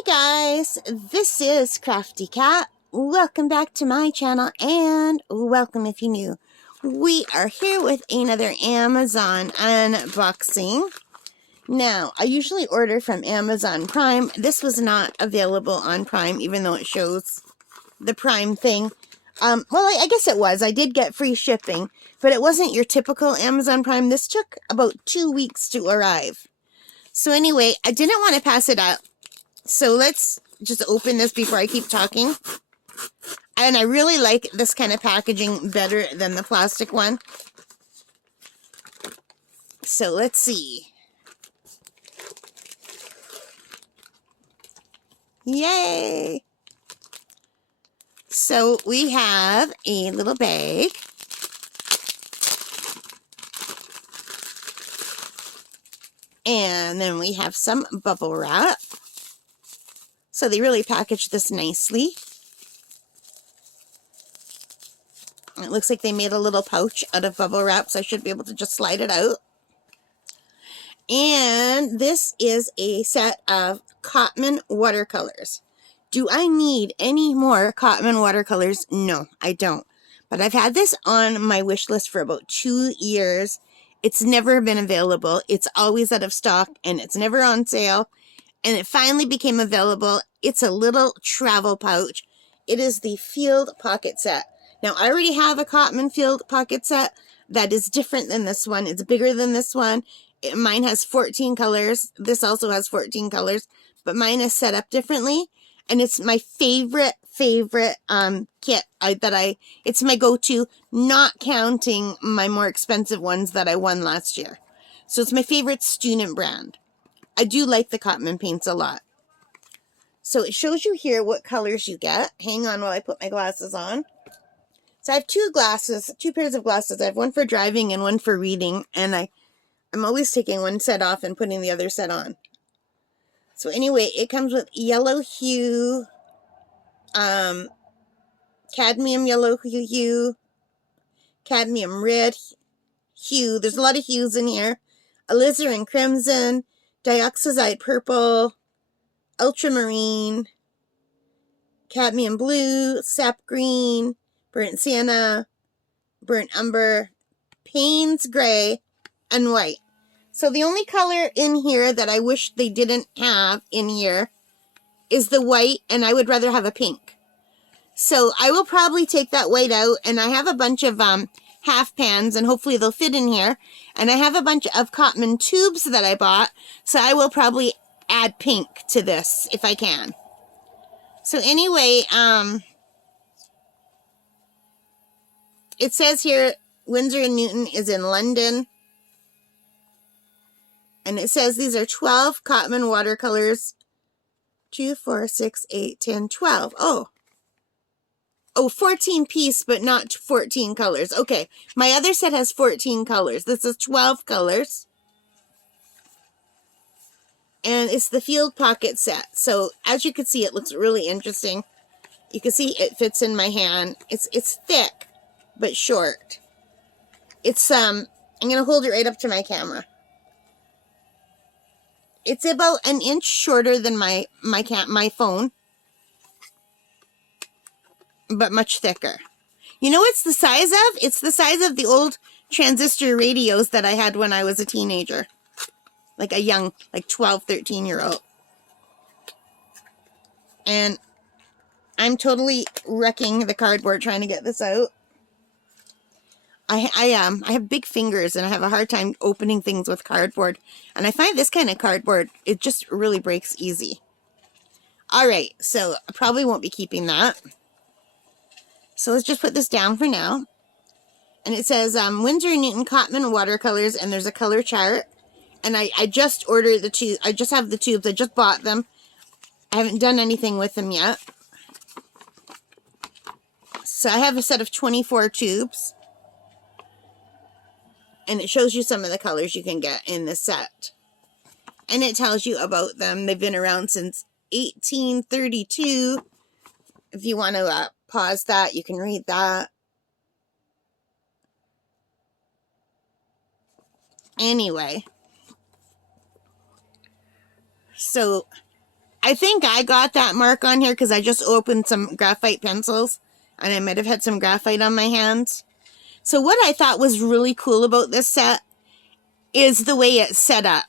Hey guys, this is Crafty Cat. Welcome back to my channel and welcome if you're new. We are here with another Amazon unboxing. Now, I usually order from Amazon Prime. This was not available on Prime even though it shows the Prime thing. Well, I guess it was. I did get free shipping, but it wasn't your typical Amazon Prime. This took about 2 weeks to arrive. So anyway, I didn't want to pass it up. So let's just open this before I keep talking. And I really like this kind of packaging better than the plastic one. So let's see. Yay! So we have a little bag. And then we have some bubble wrap. So they really packaged this nicely. It looks like they made a little pouch out of bubble wrap, so I should be able to just slide it out. And this is a set of Cotman watercolors. Do I need any more Cotman watercolors? No, I don't. But I've had this on my wish list for about 2 years. It's never been available. It's always out of stock, and it's never on sale. And it finally became available. It's a little travel pouch. It is the Field Pocket Set. Now, I already have a Cotman Field Pocket Set that is different than this one. It's bigger than this one. Mine has 14 colors. This also has 14 colors, but mine is set up differently. And it's my favorite kit it's my go-to, not counting my more expensive ones that I won last year. So it's my favorite student brand. I do like the Cotman paints a lot. So it shows you here what colors you get. Hang on while I put my glasses on. So I have two pairs of glasses. I have one for driving and one for reading. And I'm always taking one set off and putting the other set on. So anyway, it comes with yellow hue, cadmium yellow hue, cadmium red hue. There's a lot of hues in here. Alizarin crimson, dioxazide purple, ultramarine, cadmium blue, sap green, burnt sienna, burnt umber, Payne's gray, and white. So the only color in here that I wish they didn't have in here is the white, and I would rather have a pink. So I will probably take that white out, and I have a bunch of half pans, and hopefully they'll fit in here. And I have a bunch of Cotman tubes that I bought, so I will probably add pink to this if I can. So anyway, it says here Winsor & Newton is in London. And it says these are 12 Cotman watercolors. 2, 4, 6, 8, 10, 12. Oh, 14 piece, but not 14 colors. Okay, my other set has 14 colors. This is 12 colors. And it's the Field Pocket Set. So as you can see, it looks really interesting. You can see it fits in my hand. It's thick, but short. It's I'm gonna hold it right up to my camera. It's about an inch shorter than my phone, but much thicker. You know what's the size of? It's the size of the old transistor radios that I had when I was a teenager. Like a young, 12, 13-year-old. And I'm totally wrecking the cardboard trying to get this out. I have big fingers and I have a hard time opening things with cardboard. And I find this kind of cardboard, it just really breaks easy. Alright, so I probably won't be keeping that. So let's just put this down for now. And it says Winsor & Newton Cotman watercolors, and there's a color chart. And I just ordered the tubes. I just have the tubes. I just bought them. I haven't done anything with them yet. So I have a set of 24 tubes. And it shows you some of the colors you can get in this set. And it tells you about them. They've been around since 1832. If you want to pause that, you can read that. Anyway. So I think I got that mark on here because I just opened some graphite pencils and I might have had some graphite on my hands. So what I thought was really cool about this set is the way it's set up.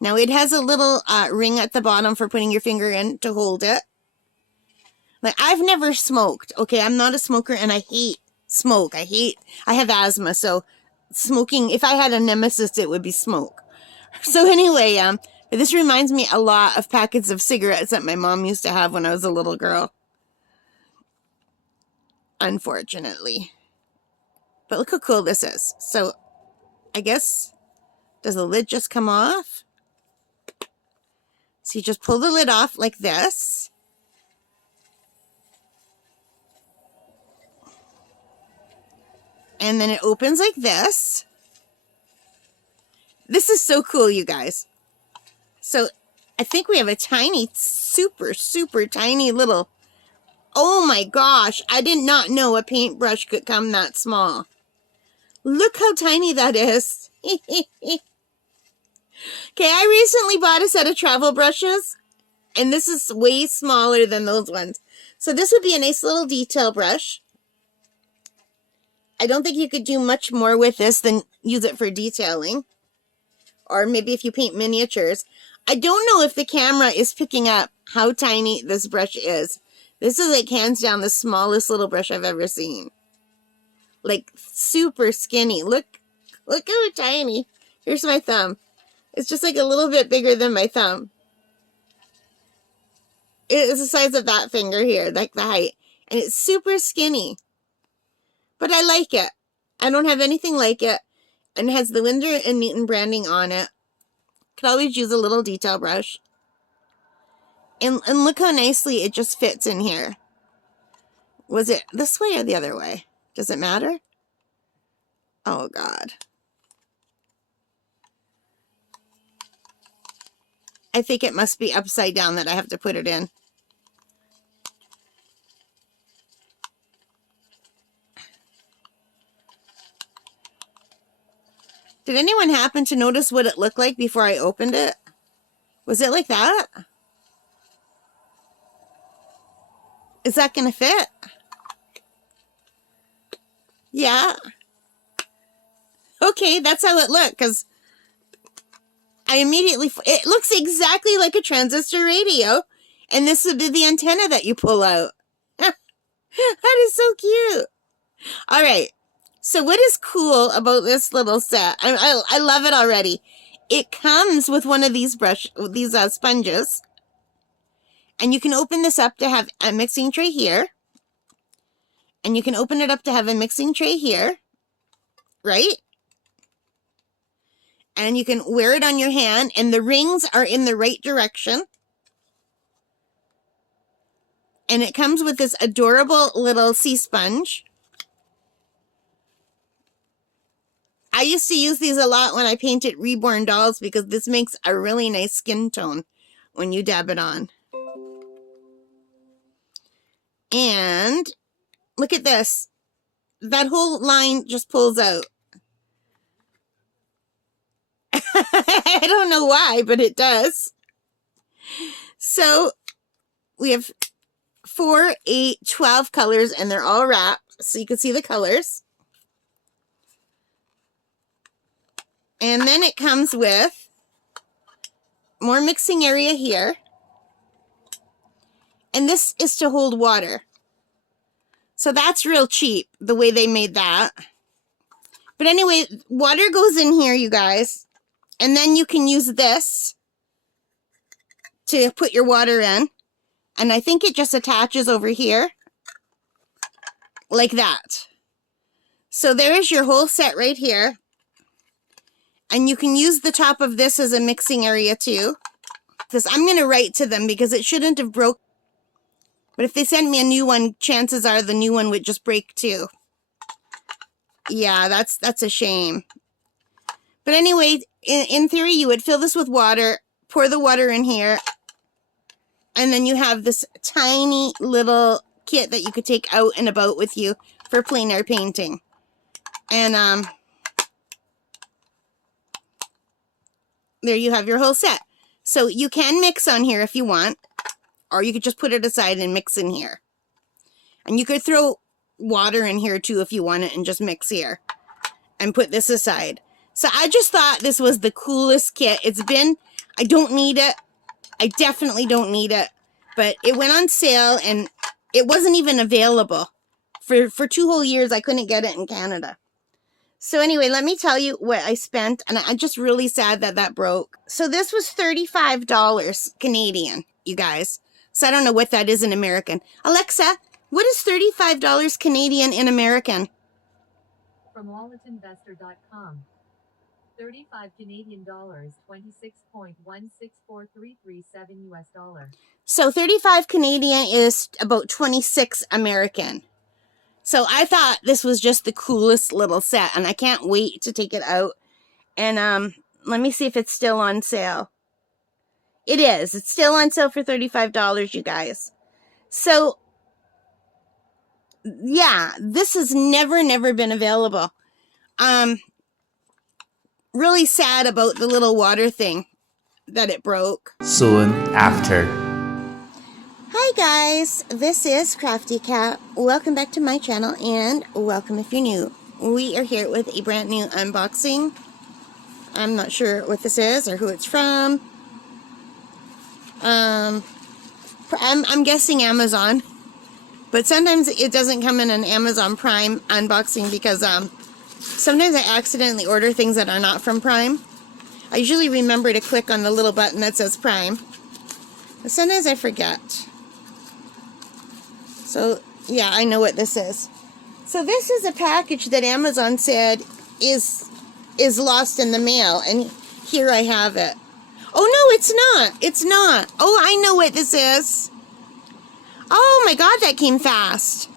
Now it has a little ring at the bottom for putting your finger in to hold it. Like, I've never smoked. Okay, I'm not a smoker and I hate smoke. I have asthma, so smoking, if I had a nemesis, it would be smoke. So anyway, this reminds me a lot of packets of cigarettes that my mom used to have when I was a little girl. Unfortunately. But look how cool this is. So, I guess, does the lid just come off? So you just pull the lid off like this. And then it opens like this. This is so cool, you guys. So, I think we have a tiny, super, super tiny little... Oh my gosh, I did not know a paintbrush could come that small. Look how tiny that is. Okay, I recently bought a set of travel brushes, and this is way smaller than those ones. So this would be a nice little detail brush. I don't think you could do much more with this than use it for detailing. Or maybe if you paint miniatures. I don't know if the camera is picking up how tiny this brush is. This is like hands down the smallest little brush I've ever seen. Like super skinny. Look how tiny. Here's my thumb. It's just like a little bit bigger than my thumb. It is the size of that finger here, like the height. And it's super skinny. But I like it. I don't have anything like it. And it has the Winsor and Newton branding on it. Could always use a little detail brush. And look how nicely it just fits in here. Was it this way or the other way? Does it matter? Oh, God. I think it must be upside down that I have to put it in. Did anyone happen to notice what it looked like before I opened it? Was it like that? Is that going to fit? Yeah. Okay, that's how it looked, because I immediately... It looks exactly like a transistor radio, and this would be the antenna that you pull out. That is so cute. All right. So what is cool about this little set? I love it already. It comes with one of these sponges. And you can open this up to have a mixing tray here. And you can open it up to have a mixing tray here. Right? And you can wear it on your hand. And the rings are in the right direction. And it comes with this adorable little sea sponge. I used to use these a lot when I painted reborn dolls because this makes a really nice skin tone when you dab it on. And look at this. That whole line just pulls out. I don't know why, but it does. So we have 4, 8, 12 colors, and they're all wrapped so you can see the colors. And then it comes with more mixing area here. And this is to hold water. So that's real cheap, the way they made that. But anyway, water goes in here, you guys. And then you can use this to put your water in. And I think it just attaches over here. Like that. So there's your whole set right here. And you can use the top of this as a mixing area too. Because I'm going to write to them because it shouldn't have broke. But if they send me a new one, chances are the new one would just break too. Yeah, that's a shame. But anyway, in theory, you would fill this with water, pour the water in here, and then you have this tiny little kit that you could take out and about with you for plein air painting. And there you have your whole set. So you can mix on here if you want, or you could just put it aside and mix in here. And you could throw water in here too if you want it and just mix here and put this aside. So I just thought this was the coolest kit. I don't need it. I definitely don't need it, but it went on sale and it wasn't even available. For 2 whole years, I couldn't get it in Canada. So anyway, let me tell you what I spent, and I'm just really sad that that broke. So this was $35 Canadian, you guys. So I don't know what that is in American. Alexa, what is $35 Canadian in American? From walletinvestor.com. 35 Canadian dollars, 26.1643337 US dollar. So 35 Canadian is about 26 American. So I thought this was just the coolest little set, and I can't wait to take it out. And let me see if it's still on sale. It is. It's still on sale for $35, you guys. So yeah, this has never been available. Really sad about the little water thing that it broke. Soon after. Hi guys, this is Crafty Cat. Welcome back to my channel, and welcome if you're new. We are here with a brand new unboxing. I'm not sure what this is or who it's from. I'm guessing Amazon, but sometimes it doesn't come in an Amazon Prime unboxing because sometimes I accidentally order things that are not from Prime. I usually remember to click on the little button that says Prime, but sometimes I forget. So, yeah, I know what this is. So this is a package that Amazon said is lost in the mail, and here I have it. Oh, no, it's not. It's not. Oh, I know what this is. Oh, my God, that came fast.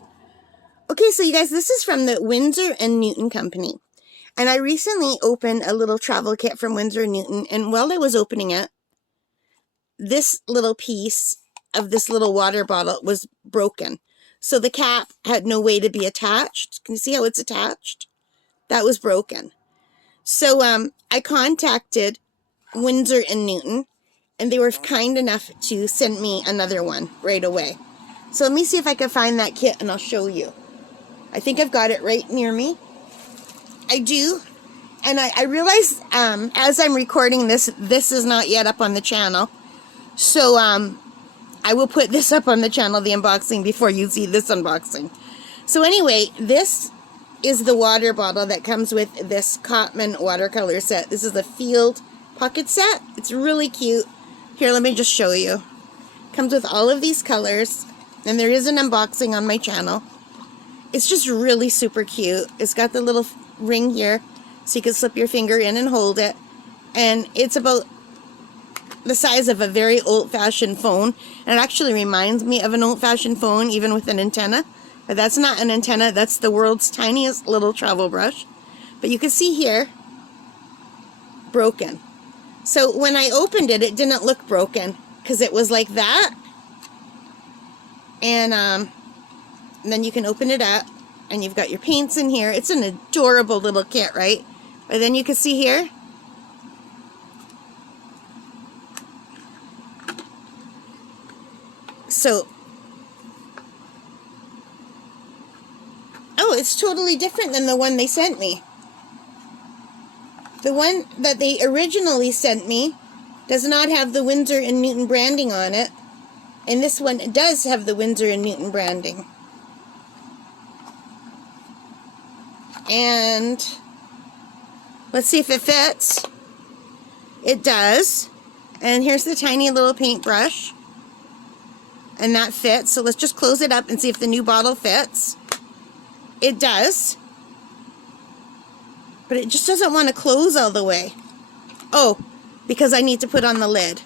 Okay, so you guys, this is from the Winsor & Newton Company. And I recently opened a little travel kit from Winsor & Newton, and while I was opening it, this little piece of this little water bottle was broken. So the cap had no way to be attached. Can you see how it's attached? That was broken. So I contacted Winsor & Newton, and they were kind enough to send me another one right away. So let me see if I can find that kit, and I'll show you. I think I've got it right near me. I do. And I realize as I'm recording this, this is not yet up on the channel. So I will put this up on the channel, the unboxing, before you see this unboxing. So anyway, this is the water bottle that comes with this Cotman watercolor set. This is a field pocket set. It's really cute. Here, let me just show you. Comes with all of these colors, and there is an unboxing on my channel. It's just really super cute. It's got the little ring here, so you can slip your finger in and hold it. And it's about the size of a very old-fashioned phone. And it actually reminds me of an old-fashioned phone, even with an antenna. But that's not an antenna. That's the world's tiniest little travel brush. But you can see here, broken. So when I opened it, it didn't look broken because it was like that. And then you can open it up, and you've got your paints in here. It's an adorable little kit, right? But then you can see here, so, oh, it's totally different than the one they sent me. The one that they originally sent me does not have the Winsor & Newton branding on it. And this one does have the Winsor & Newton branding. And let's see if it fits. It does. And here's the tiny little paintbrush. And that fits. So let's just close it up and see if the new bottle fits. It does. But it just doesn't want to close all the way. Oh, because I need to put on the lid.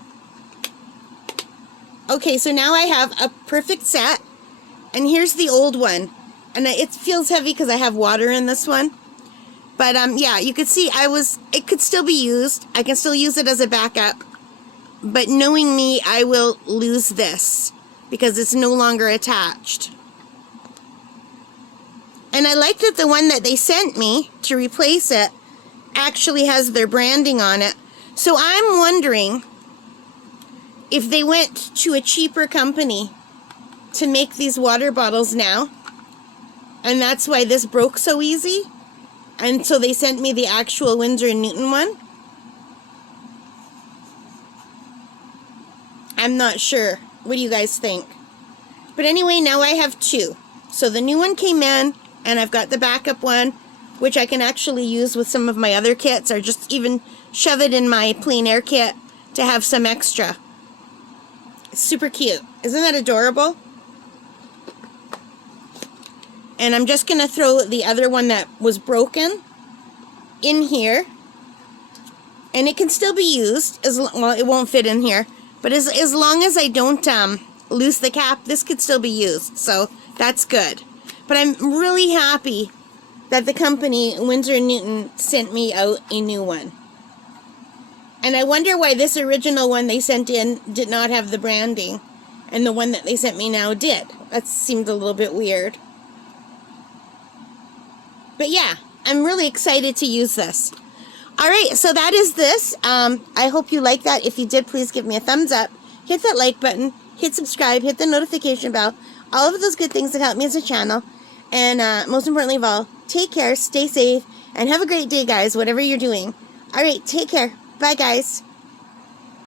Okay, so now I have a perfect set. And here's the old one. And it feels heavy because I have water in this one. But yeah, you could see it could still be used. I can still use it as a backup. But knowing me, I will lose this because it's no longer attached. And I like that the one that they sent me to replace it actually has their branding on it. So I'm wondering if they went to a cheaper company to make these water bottles now, and that's why this broke so easy, and so they sent me the actual Winsor & Newton one. I'm not sure. What do you guys think? But anyway, now I have two. So the new one came in, and I've got the backup one, which I can actually use with some of my other kits, or just even shove it in my plein air kit to have some extra. It's super cute. Isn't that adorable? And I'm just going to throw the other one that was broken in here. And it can still be used. Well, it won't fit in here. But as long as I don't lose the cap, this could still be used. So that's good. But I'm really happy that the company, Winsor & Newton, sent me out a new one. And I wonder why this original one they sent in did not have the branding, and the one that they sent me now did. That seemed a little bit weird. But yeah, I'm really excited to use this. Alright, so that is this. I hope you like that. If you did, please give me a thumbs up. Hit that like button. Hit subscribe. Hit the notification bell. All of those good things that help me as a channel. And most importantly of all, take care, stay safe, and have a great day, guys, whatever you're doing. Alright, take care. Bye, guys.